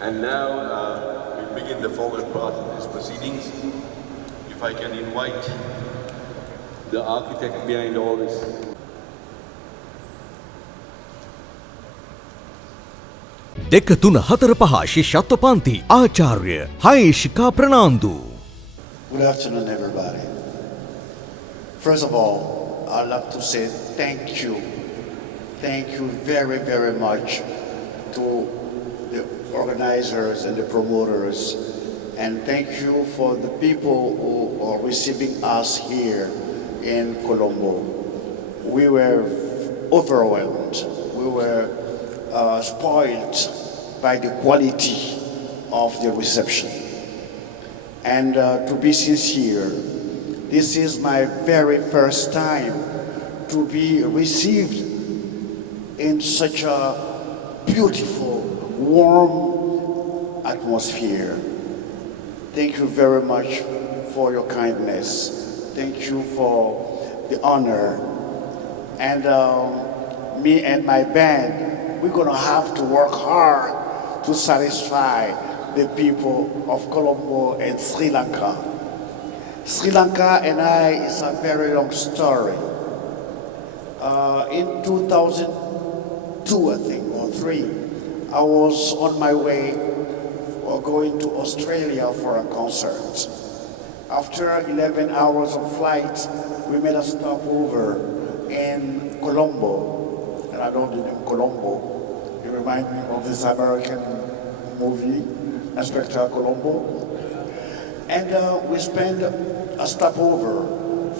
And now we begin the formal part of these proceedings. If I can invite the architect behind all this. දෙක තුන හතර පහ ශිෂ්‍යත්ව පන්ති ආචාර්ය හයේෂිකා Fernando. Good afternoon, everybody. First of all, I'd like to say thank you. Thank you very, very much to the organizers and the promoters. And thank you for the people who are receiving us here in Colombo. We were overwhelmed. We were spoiled by the quality of the reception. And to be sincere, this is my very first time to be received in such a beautiful, warm atmosphere. Thank you very much for your kindness. Thank you for the honor. And me and my band, we're gonna have to work hard to satisfy the people of Colombo and Sri Lanka. Sri Lanka and I is a very long story. In 2002, I think, or 3, I was on my way going to Australia for a concert. After 11 hours of flight, we made a stopover in Colombo. And I don't live in Colombo. You remind me of this American movie, Inspector Colombo. And we spent a stopover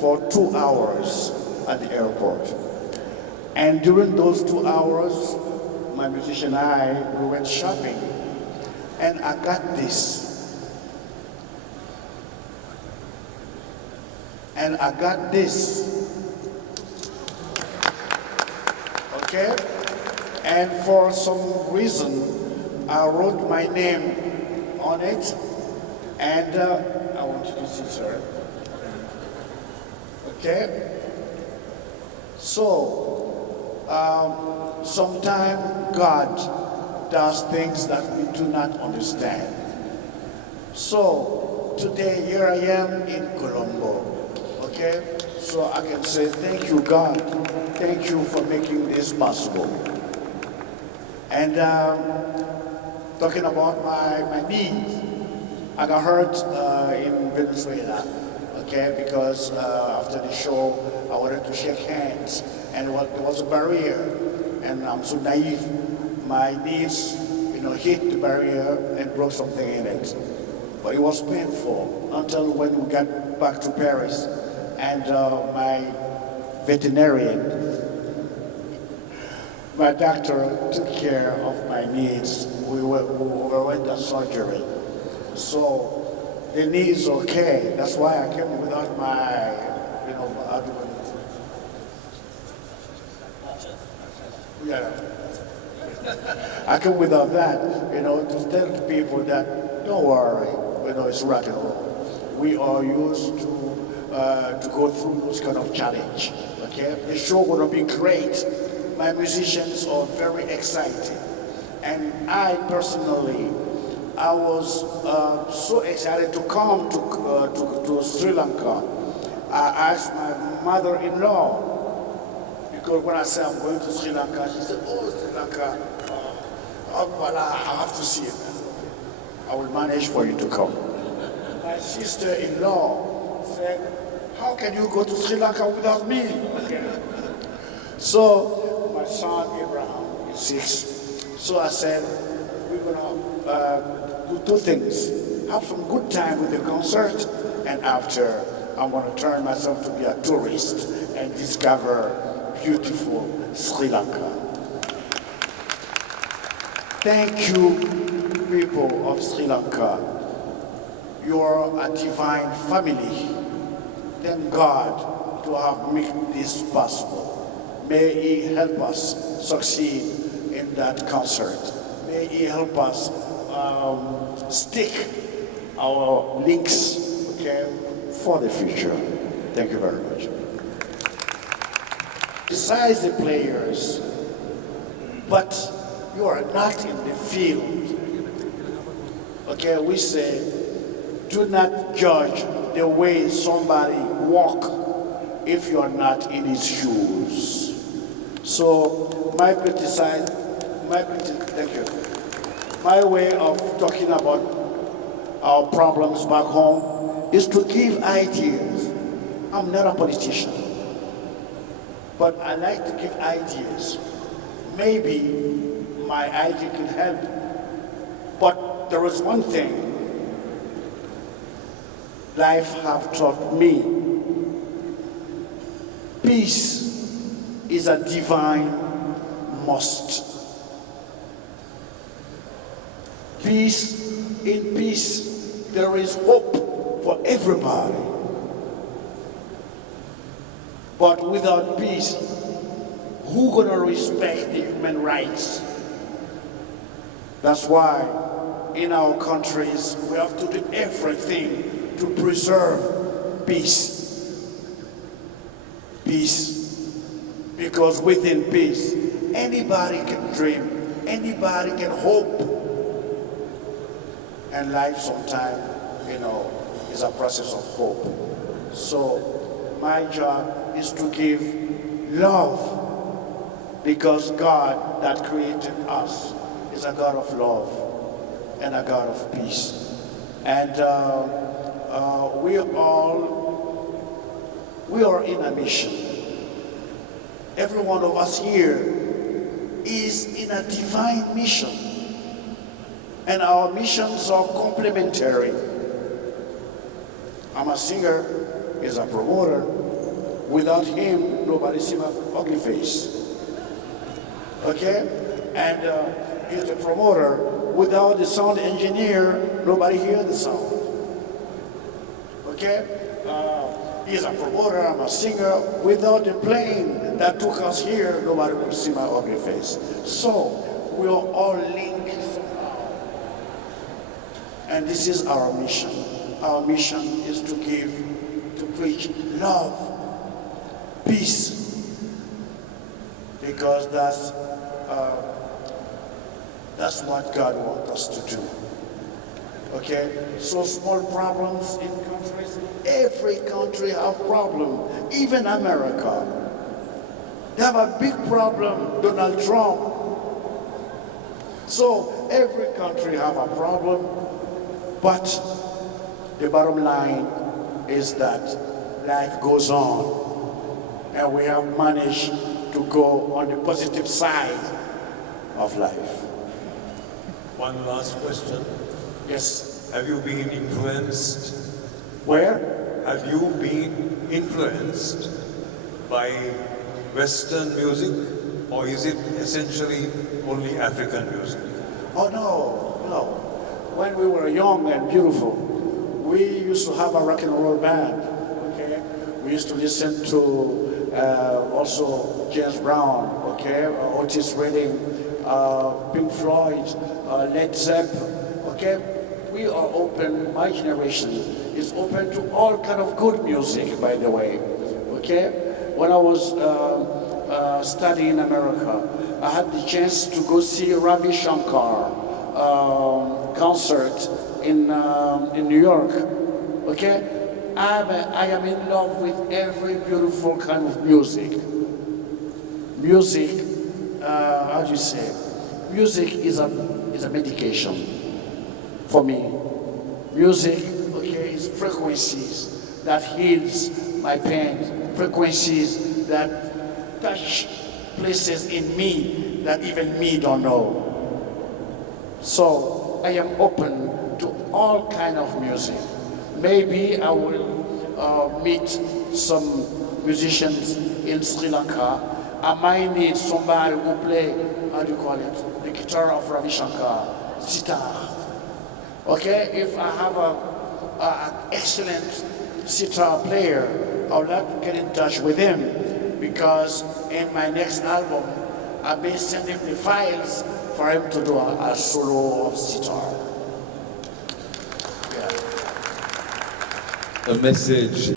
for 2 hours at the airport. And during those 2 hours, my musician and I, we went shopping. And I got this. And I got this. Okay? And for some reason, I wrote my name on it. And I want you to see, sir. Okay? So, sometimes God does things that we do not understand. So, today, here I am in Colombo. Okay? So I can say, thank you, God. Thank you for making this possible. And talking about my knees, I got hurt in Venezuela, okay? Because after the show, I wanted to shake hands, and there was a barrier, and I'm so naive. My knees, hit the barrier and broke something in it. But it was painful until when we got back to Paris, and my veterinarian, my doctor took care of my needs. We went to surgery. So the knee is okay. That's why I came without my, yeah. I came without that, to tell the people that don't worry, it's rock and roll. We are used to go through this kind of challenge. Okay, the show gonna be great. My musicians are very excited, and I personally, I was so excited to come to Sri Lanka. I asked my mother-in-law, because when I said I'm going to Sri Lanka, she said, "Oh, Sri Lanka, well, I have to see it. I will manage for you to come." My sister-in-law said, "How can you go to Sri Lanka without me?" So my son Abraham is 6. So I said, we're gonna do 2 things. Have some good time with the concert, and after, I'm gonna turn myself to be a tourist and discover beautiful Sri Lanka. Thank you, people of Sri Lanka. You are a divine family. Thank God to have made this possible. May He help us succeed in that concert. May He help us stick our links, okay, for the future. Thank you very much. Besides the players, but you are not in the field. Okay, we say, do not judge the way somebody walk if you're not in his shoes. So thank you. My way of talking about our problems back home is to give ideas. I'm not a politician, but I like to give ideas. Maybe my idea can help. But there is one thing life have taught me. Peace is a divine must. Peace, in peace, there is hope for everybody. But without peace, who gonna respect the human rights? That's why in our countries, we have to do everything to preserve peace. Peace. Because within peace, anybody can dream, anybody can hope. And life sometimes, is a process of hope. So my job is to give love, because God that created us is a God of love and a God of peace. And we are in a mission. Every one of us here is in a divine mission. And our missions are complementary. I'm a singer, he's a promoter. Without him, nobody sees my ugly face. Okay? And he's a promoter. Without the sound engineer, nobody hears the sound. Okay? He's a promoter, I'm a singer. Without the plane that took us here, nobody will see my ugly face. So, we are all linked. And this is our mission. Our mission is to preach love, peace, because that's what God wants us to do. Okay? So small problems in countries, every country have problem, even America. They have a big problem, Donald Trump. So every country have a problem, but the bottom line is that life goes on, and we have managed to go on the positive side of life. One last question. Yes. Have you been influenced? Where? Have you been influenced by Western music, or is it essentially only African music? Oh no. When we were young and beautiful, we used to have a rock and roll band. Okay, we used to listen to also James Brown. Okay, Otis Redding, Pink Floyd, Led Zeppelin. Okay, we are open. My generation is open to all kind of good music. By the way, okay. When I was studying in America, I had the chance to go see Ravi Shankar concert in New York. Okay, I am in love with every beautiful kind of music. Music, how do you say? Music is a medication for me. Music, okay, is frequencies that heals my pain, frequencies that touch places in me that even me don't know. So I am open to all kind of music. Maybe I will meet some musicians in Sri Lanka. I might need somebody who play, how do you call it, the guitar of Ravi Shankar, sitar. Okay, if I have an excellent sitar player, I would like to get in touch with him, because in my next album, I may send him the files for him to do a solo of sitar. Yeah. A message.